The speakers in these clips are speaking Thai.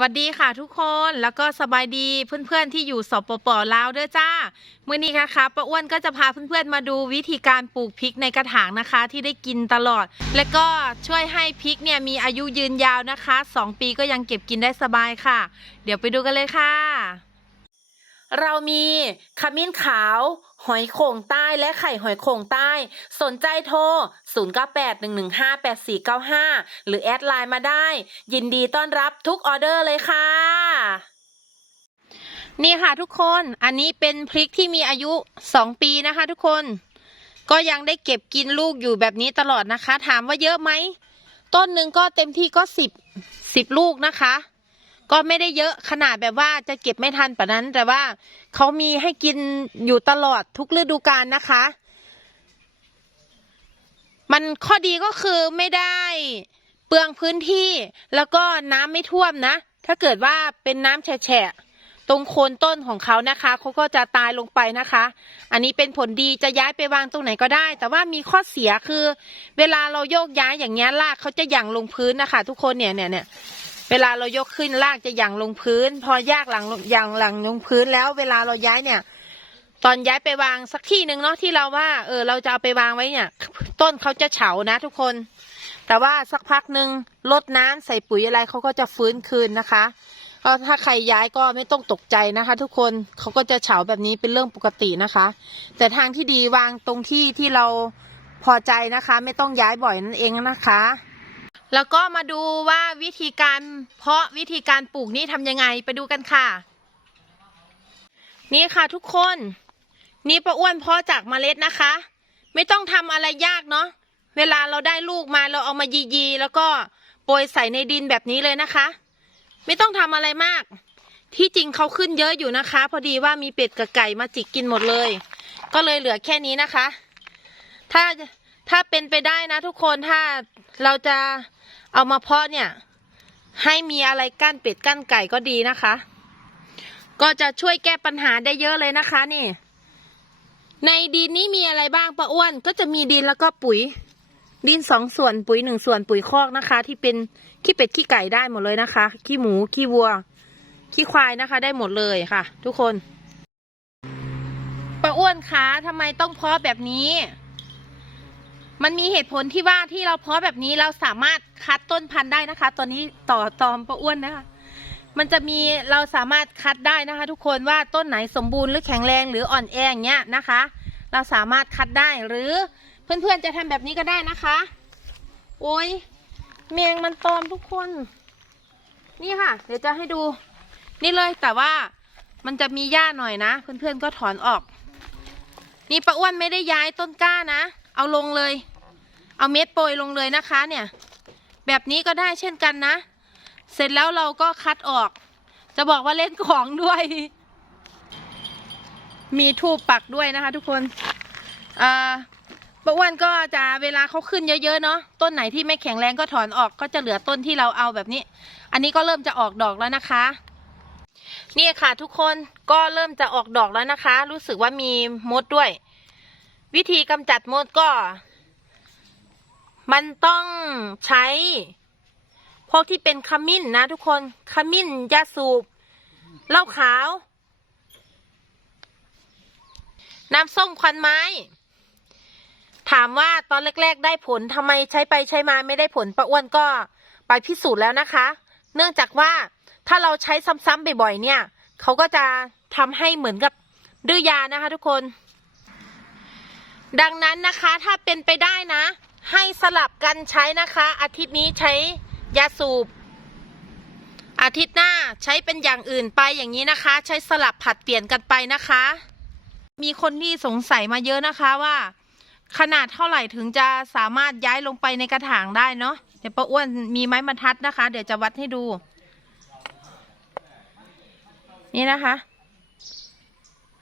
วัสดีค่ะทุกคนแล้วก็สบายดีเพื่อนๆที่อยู่สปปลาวเด้อจ้ามื่อนี้นะคะป้าอ้วนก็จะพาเพื่อนๆมาดูวิธีการปลูกพริกในกระถางนะคะ ที่ได้กินตลอด และก็ช่วยให้พริกเนี่ยมีอายุยืนยาวนะคะ 2 ปีก็ยังเก็บกินได้สบายค่ะ เดี๋ยวไปดูกันเลยค่ะ เรามีขมิ้นขาว หอยโข่งใต้และไข่หอยโข่งใต้ สนใจโทร 0981158495 หรือแอดไลน์มาได้ ยินดีต้อนรับทุกออเดอร์เลยค่ะ นี่ค่ะทุกคนอันนี้เป็นพริกที่มีอายุ 2 ปีนะคะทุกคน ก็ยังได้เก็บกินลูกอยู่แบบนี้ตลอดนะคะ ถามว่าเยอะไหม ต้นหนึ่งก็เต็มที่ก็สิบสิบลูกนะคะ ก็ไม่ได้เยอะขนาดแบบว่าจะเก็บไม่ทันปะนั้น แต่ว่าเขามีให้กินอยู่ตลอดทุกฤดูกาลนะคะ มันข้อดีก็คือไม่ได้เปลืองพื้นที่แล้วก็น้ำไม่ท่วมนะ ถ้าเกิดว่าเป็นน้ำแฉะตรงโคนต้นของเขานะคะเขาก็จะตายลงไปนะคะ อันนี้เป็นผลดีจะย้ายไปวางตรงไหนก็ได้ แต่ว่ามีข้อเสียคือ เวลาเราโยกย้ายอย่างเงี้ยรากเขาจะหยั่งลงพื้นนะคะ ทุกคนเนี่ยเนี่ยเนี่ย เวลาเรายกขึ้นรากจะยั่งลงพื้น พอยากหลังยั่งหลังลงพื้นแล้วเวลาเราย้ายเนี่ย ตอนย้ายไปวางสักที่หนึ่งเนาะที่เราว่า เออ เราจะเอาไปวางไว้เนี่ย ต้นเขาจะเฉานะ ทุกคน แต่ว่าสักพักหนึ่งลดน้ำใส่ปุ๋ยอะไรเขาก็จะฟื้นคืนนะคะก็ถ้าใครย้ายก็ไม่ต้องตกใจนะคะ ทุกคนเขาก็จะเฉาแบบนี้เป็นเรื่องปกตินะคะ แต่ทางที่ดีวางตรงที่ที่เราพอใจนะคะ ไม่ต้องย้ายบ่อยนั่นเองนะคะ แล้วก็มาดูว่าวิธีการเพาะวิธีการปลูกนี่ทำยังไงไปดูกันค่ะ นี่ค่ะทุกคน นี่ป้าอ้วนเพาะจากเมล็ดนะคะ ไม่ต้องทำอะไรยากเนาะเวลาเราได้ลูกมาเราเอามายีๆแล้วก็โปรยใส่ในดินแบบนี้เลยนะคะ ไม่ต้องทำอะไรมาก ที่จริงเขาขึ้นเยอะอยู่นะคะ พอดีว่ามีเป็ดกับไก่มาจิกกินหมดเลย ก็เลยเหลือแค่นี้นะคะ ถ้า ถ้าเป็นไปได้นะทุกคนถ้าเราจะเอามาเพาะเนี่ย ให้มีอะไรกั้นเป็ดกั้นไก่ก็ดีนะคะ ก็จะช่วยแก้ปัญหาได้เยอะเลยนะคะนี่ ในดินนี้มีอะไรบ้างป้าอ้วนก็จะมีดินแล้วก็ปุ๋ย ดินสองส่วนปุ๋ยหนึ่งส่วนปุ๋ยคอกนะคะ ที่เป็นขี้เป็ดขี้ไก่ได้หมดเลยนะคะขี้หมูขี้วัวขี้ควายนะคะ ได้หมดเลยค่ะ ทุกคนป้าอ้วนคะทำไมต้องเพาะแบบนี้ มันมีเหตุผลที่ว่าที่เราเพาะแบบนี้เราสามารถคัดต้นพันธุ์ได้นะคะ ตอนนี้ต่อตอมป้าอ้วนนะคะ มันจะมีเราสามารถคัดได้นะคะ ทุกคนว่าต้นไหนสมบูรณ์หรือแข็งแรงหรืออ่อนแออย่างเงี้ยนะคะ เราสามารถคัดได้หรือเพื่อนๆจะทำแบบนี้ก็ได้นะคะ โอ้ยแมงมันตอมทุกคน นี่ค่ะ เดี๋ยวจะให้ดู นี่เลยแต่ว่ามันจะมีหญ้าหน่อยนะ เพื่อนๆก็ถอนออก นี่ป้าอ้วนไม่ได้ย้ายต้นกล้านะ เอาลงเลย เอาเม็ดโปรยลงเลยนะคะเนี่ย แบบนี้ก็ได้เช่นกันนะ เสร็จแล้วเราก็คัดออก จะบอกว่าเล่นของด้วย มีทูบปักด้วยนะคะ ทุกคนอ่าป้าอ้วนก็จะเวลาเขาขึ้นเยอะๆเนาะต้นไหนที่ไม่แข็งแรงก็ถอนออกก็จะเหลือต้นที่เราเอาแบบนี้ อันนี้ก็เริ่มจะออกดอกแล้วนะคะ นี่ค่ะทุกคนก็เริ่มจะออกดอกแล้วนะคะ รู้สึกว่ามีมดด้วย วิธีกำจัดมดก็ มันต้องใช้พวกที่เป็นขมิ้นนะทุกคนขมิ้นยาสูบเหล้าขาว น้ำส้มควันไม้ ถามว่าตอนแรก ๆ ได้ผลทำไมใช้ไปใช้มาไม่ได้ผลป้าอ้วนก็ไปพิสูจน์แล้วนะคะ เนื่องจากว่าถ้าเราใช้ซ้ำๆบ่อยๆเนี่ย เขาก็จะทำให้เหมือนกับดื้อยานะคะทุกคน ดังนั้นนะคะถ้าเป็นไปได้นะ ให้สลับกันใช้นะคะ อาทิตย์นี้ใช้ยาสูบ อาทิตย์หน้าใช้เป็นอย่างอื่นไปอย่างนี้นะคะ ใช้สลับผัดเปลี่ยนกันไปนะคะ มีคนที่สงสัยมาเยอะนะคะว่า ขนาดเท่าไหร่ถึงจะสามารถย้ายลงไปในกระถางได้เนาะเดี๋ยวป้าอ้วนมีไม้บรรทัดนะคะ เดี๋ยวจะวัดให้ดู นี่นะคะ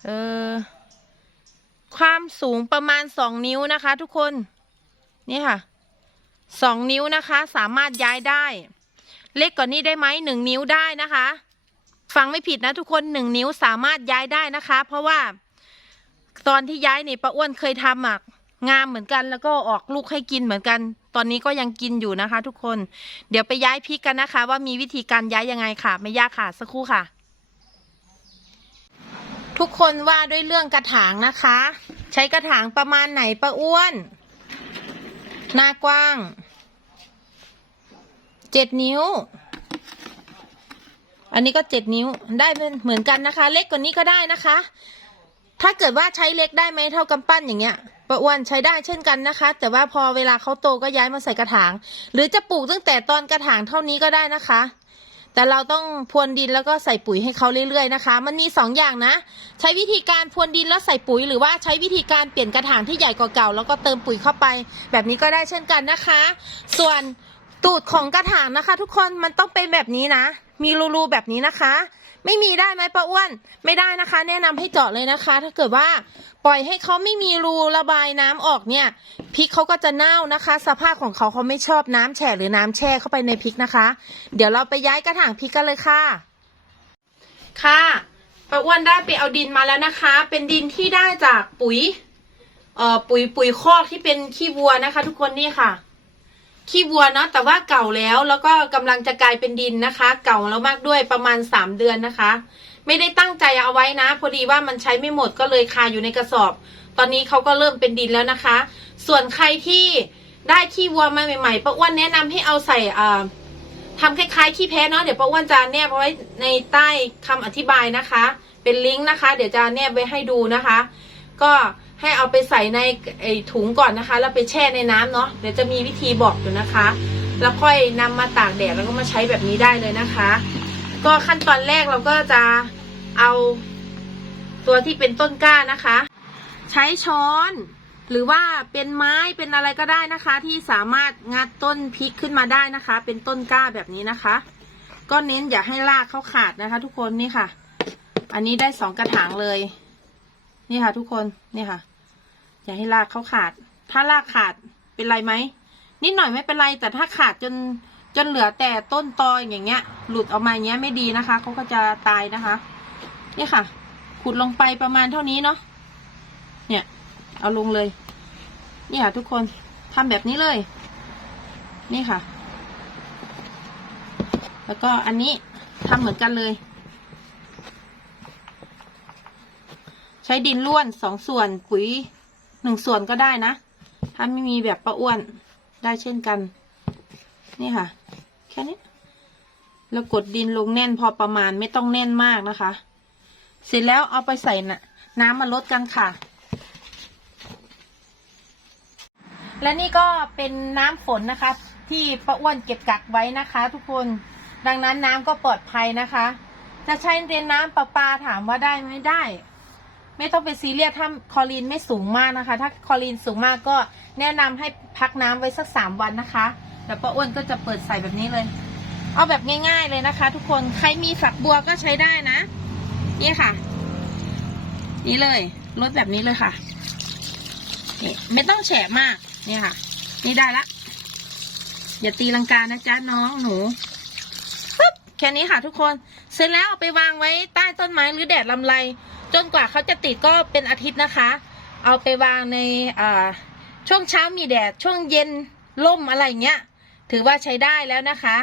เออ ความสูงประมาณสองนิ้วนะคะ ทุกคน นี่ค่ะสองนิ้วนะคะ สามารถย้ายได้ เล็กกว่านี้ได้ไหมหนึ่งนิ้วได้นะคะ ฟังไม่ผิดนะทุกคนหนึ่งนิ้วสามารถย้ายได้นะคะ เพราะว่าตอนที่ย้ายนี่ป้าอ้วนเคยทำอะงามเหมือนกันแล้วก็ออกลูกให้กินเหมือนกัน ตอนนี้ก็ยังกินอยู่นะคะ ทุกคน เดี๋ยวไปย้ายพริกกันนะคะ ว่ามีวิธีการย้ายยังไงค่ะ ไม่ยากค่ะสักครู่ค่ะ ทุกคนว่าด้วยเรื่องกระถางนะคะ ใช้กระถางประมาณไหนประอ้วน หน้ากว้าง เจ็ดนิ้ว อันนี้ก็เจ็ดนิ้ว ได้เป็นเหมือนกันนะคะ เล็กกว่านี้ก็ได้นะคะ ถ้าเกิดว่าใช้เล็กได้ไหมเท่ากำปั้นอย่างเงี้ยประอ้วนใช้ได้เช่นกันนะคะ แต่ว่าพอเวลาเขาโตก็ย้ายมาใส่กระถาง หรือจะปลูกตั้งแต่ตอนกระถางเท่านี้ก็ได้นะคะ แต่เราต้องพรวนดินแล้วก็ใส่ปุ๋ยให้เขาเรื่อยๆนะคะ มันมีสองอย่างนะ ใช้วิธีการพรวนดินแล้วใส่ปุ๋ย หรือว่าใช้วิธีการเปลี่ยนกระถางที่ใหญ่กว่าเก่าแล้วก็เติมปุ๋ยเข้าไป แบบนี้ก็ได้เช่นกันนะคะ ส่วนตูดของกระถางนะคะ ทุกคนมันต้องเป็นแบบนี้นะ มีรูๆแบบนี้นะคะ ไม่มีได้ไหมป้าอ้วน ไม่ได้นะคะ แนะนำให้เจาะเลยนะคะ ถ้าเกิดว่าปล่อยให้เขาไม่มีรูระบายน้ำออกเนี่ยพริกเขาก็จะเน่านะคะ สภาพของเขาเขาไม่ชอบน้ำแฉะหรือน้ำแช่เข้าไปในพริกนะคะ เดี๋ยวเราไปย้ายกระถางพริกกันเลยค่ะ ค่ะป้าอ้วนได้ไปเอาดินมาแล้วนะคะ เป็นดินที่ได้จากปุ๋ยเอ่อปุ๋ยปุ๋ยคอกที่เป็นขี้วัวนะคะ ทุกคนนี่ค่ะ ขี้วัวเนาะแต่ว่าเก่าแล้วแล้วก็กำลังจะกลายเป็นดินนะคะ เก่าแล้วมากด้วยประมาณสามเดือนนะคะ ไม่ได้ตั้งใจเอาไว้นะ พอดีว่ามันใช้ไม่หมดก็เลยคาอยู่ในกระสอบ ตอนนี้เขาก็เริ่มเป็นดินแล้วนะคะ ส่วนใครที่ได้ขี้วัวมาใหม่ๆป้าอ้วนแนะนำให้เอาใส่อ่าทำคล้ายๆขี้แพ้เนาะเดี๋ยวป้าอ้วนจะแนบเอาไว้ในใต้คำอธิบายนะคะ เป็นลิงก์นะคะ เดี๋ยวจะแนบไว้ให้ดูนะคะ ก็ให้เอาไปใส่ในไอถุงก่อนนะคะ แล้วไปแช่ในน้ำเนาะเดี๋ยวจะมีวิธีบอกอยู่นะคะ แล้วค่อยนำมาตากแดดแล้วก็มาใช้แบบนี้ได้เลยนะคะ ก็ขั้นตอนแรกเราก็จะเอาตัวที่เป็นต้นกล้านะคะ ใช้ช้อนหรือว่าเป็นไม้เป็นอะไรก็ได้นะคะ ที่สามารถงัดต้นพริกขึ้นมาได้นะคะ เป็นต้นกล้าแบบนี้นะคะ ก็เน้นอย่าให้รากเขาขาดนะคะ ทุกคนนี่ค่ะ อันนี้ได้สองกระถางเลย นี่ค่ะ ทุกคนนี่ค่ะ อย่าให้รากเขาขาด ถ้ารากขาดเป็นไรไหมนิดหน่อยไม่เป็นไร แต่ถ้าขาดจนจนเหลือแต่ต้นตออย่างเงี้ย หลุดออกมาอย่างเงี้ยไม่ดีนะคะเขาก็จะตายนะคะ นี่ค่ะ ขุดลงไปประมาณเท่านี้เนาะเนี่ย เอาลงเลย นี่ค่ะ ทุกคนทำแบบนี้เลย นี่ค่ะ แล้วก็อันนี้ทำเหมือนกันเลย ช้ดินล้วนสองส่วนปุ๋ยหนึ่งส่วนก็ได้นะ ถ้าไม่มีแบบประอ้วนได้เช่นกัน นี่ค่ะ แค่นี้ แล้วกดดินลงแน่นพอประมาณไม่ต้องแน่นมากนะคะ เสร็จแล้วเอาไปใส่น่ะน้ำมาลดกันค่ะ และนี่ก็เป็นน้ำฝนนะคะ ที่ป้าอ้วนเก็บกักไว้นะคะ ทุกคนดังนั้นน้ำก็ปลอดภัยนะคะ จะใช้เป็นน้ำประปาถามว่าได้ไหมได้ ไม่ต้องไปซีเรียสถ้าคอรีนไม่สูงมากนะคะ ถ้าคอรีนสูงมากก็แนะนำให้พักน้ำไว้สักสามวันนะคะเดี๋ยวป้าอ้วนก็จะเปิดใส่แบบนี้เลย เอาแบบง่าย ๆเลยนะคะ ทุกคนใครมีฝักบัวก็ใช้ได้นะ นี่ค่ะ นี่เลยลดแบบนี้เลยค่ะนี่ไม่ต้องแฉะมากนี่ค่ะ นี่ได้ละอย่าตีลังกานะจ๊ะน้องหนูปึ๊บแค่นี้ค่ะทุกคน เสร็จแล้วเอาไปวางไว้ใต้ต้นไม้หรือแดดลำไร จนกว่าเขาจะติดก็เป็นอาทิตย์นะคะ เอาไปวางในช่วงเช้ามีแดดช่วงเย็นล่มอะไรเงี้ย ถือว่าใช้ได้แล้วนะคะ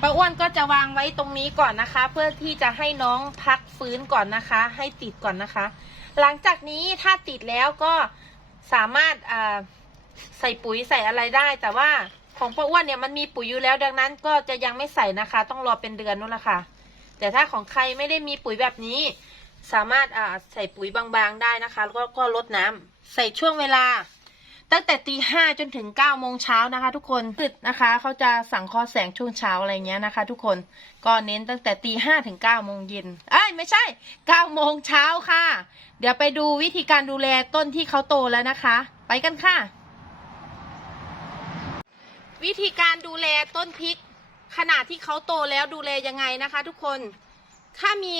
ป้าอ้วนก็จะวางไว้ตรงนี้ก่อนนะคะ เพื่อที่จะให้น้องพักฟื้นก่อนนะคะ ให้ติดก่อนนะคะ หลังจากนี้ถ้าติดแล้วก็สามารถใส่ปุ๋ยใส่อะไรได้ แต่ว่าของป้าอ้วนเนี่ยมันมีปุ๋ยอยู่แล้วดังนั้นก็จะยังไม่ใส่นะคะ ต้องรอเป็นเดือนนู่นละค่ะ แต่ถ้าของใครไม่ได้มีปุ๋ยแบบนี้ สามารถอ่าใส่ปุ๋ยบางๆได้นะคะ แล้วก็กลดน้ำใส่ช่วงเวลา ตั้งแต่ตีห้าจนถึงเก้าโมงเช้านะคะ ทุกคนตึดนะคะเขาจะสั่งคอแสงช่วงเช้าอะไรเงี้ยนะคะ ทุกคนก็เน้นตั้งแต่ตีห้าถึงเก้าโมงเย็นเอ้ยไม่ใช่เก้าโมงเช้าค่ะ เดี๋ยวไปดูวิธีการดูแลต้นที่เขาโตแล้วนะคะ ไปกันค่ะ วิธีการดูแลต้นพริก ขนาดที่เขาโตแล้วดูแลยังไงนะคะ ทุกคนถ้ามี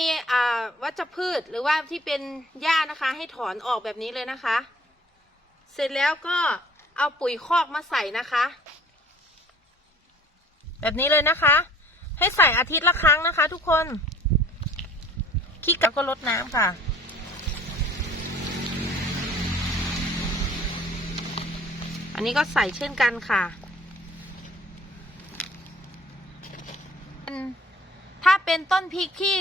วัชพืชหรือว่าที่เป็นหญ้านะคะ ให้ถอนออกแบบนี้เลยนะคะ เสร็จแล้วก็เอาปุ๋ยคอกมาใส่นะคะ แบบนี้เลยนะคะ ให้ใส่อาทิตย์ละครั้งนะคะ ทุกคนคิดกับก็ลดน้ำค่ะ อันนี้ก็ใส่เช่นกันค่ะ ถ้าเป็นต้นพริกที่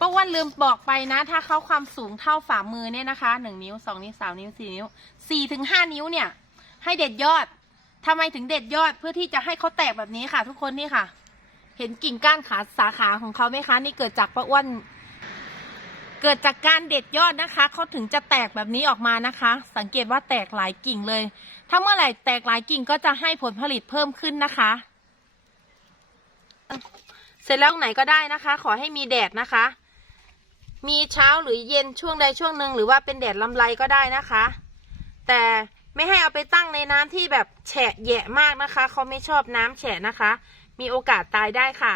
ป้าอ้วันลืมบอกไปนะ ถ้าเขาความสูงเท่าฝ่ามือเนี่ยนะคะหนึ่งนิ้วสองนิ้วสามนิ้วสี่นิ้วสี่ถึงห้านิ้วเนี่ย ให้เด็ดยอดทำไมถึงเด็ดยอดเพื่อที่จะให้เขาแตกแบบนี้ค่ะ ทุกคนนี่ค่ะ เห็นกิ่งก้านขาสาขาของเขาไหมคะ นี่เกิดจากป้าอ้วน เกิดจากการเด็ดยอดนะคะเขาถึงจะแตกแบบนี้ออกมานะคะ สังเกตว่าแตกหลายกิ่งเลย ถ้าเมื่อไหร่แตกหลายกิ่งก็จะให้ผลผลิตเพิ่มขึ้นนะคะ เสร็จแล้วไหนก็ได้นะคะ ขอให้มีแดดนะคะ มีเช้าหรือเย็นช่วงใดช่วงหนึ่งหรือว่าเป็นแดดลำไรก็ได้นะคะ แต่ไม่ให้เอาไปตั้งในน้ำที่แบบแฉะแยะมากนะคะ เขาไม่ชอบน้ำแฉะนะคะ มีโอกาสตายได้ค่ะ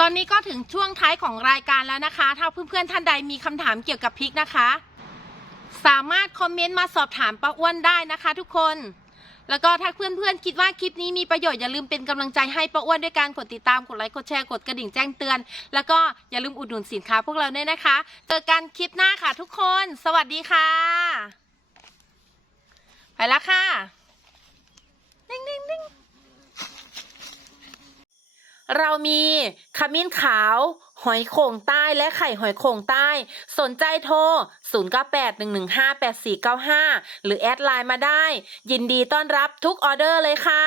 ตอนนี้ก็ถึงช่วงท้ายของรายการแล้วนะคะ ถ้าเพื่อนๆท่านใดมีคำถามเกี่ยวกับพริกนะคะ สามารถคอมเมนต์มาสอบถามป้าอ้วนได้นะคะ ทุกคน แล้วก็ถ้าเพื่อนๆ คิดว่าคลิปนี้มีประโยชน์อย่าลืมเป็นกำลังใจให้ป้าอ้วนด้วยการกดติดตามกดไลค์กดแชร์กดกระดิ่งแจ้งเตือน แล้วก็อย่าลืมอุดหนุนสินค้าพวกเราด้วยนะคะ เจอกันคลิปหน้าค่ะทุกคน สวัสดีค่ะ ไปแล้วค่ะนิ่งๆๆ เรามีขมิ้นขาว หอยโข่งใต้และไข่หอยโข่งใต้ สนใจโทร 0981158495 หรือแอดไลน์มาได้ ยินดีต้อนรับทุกออเดอร์เลยค่ะ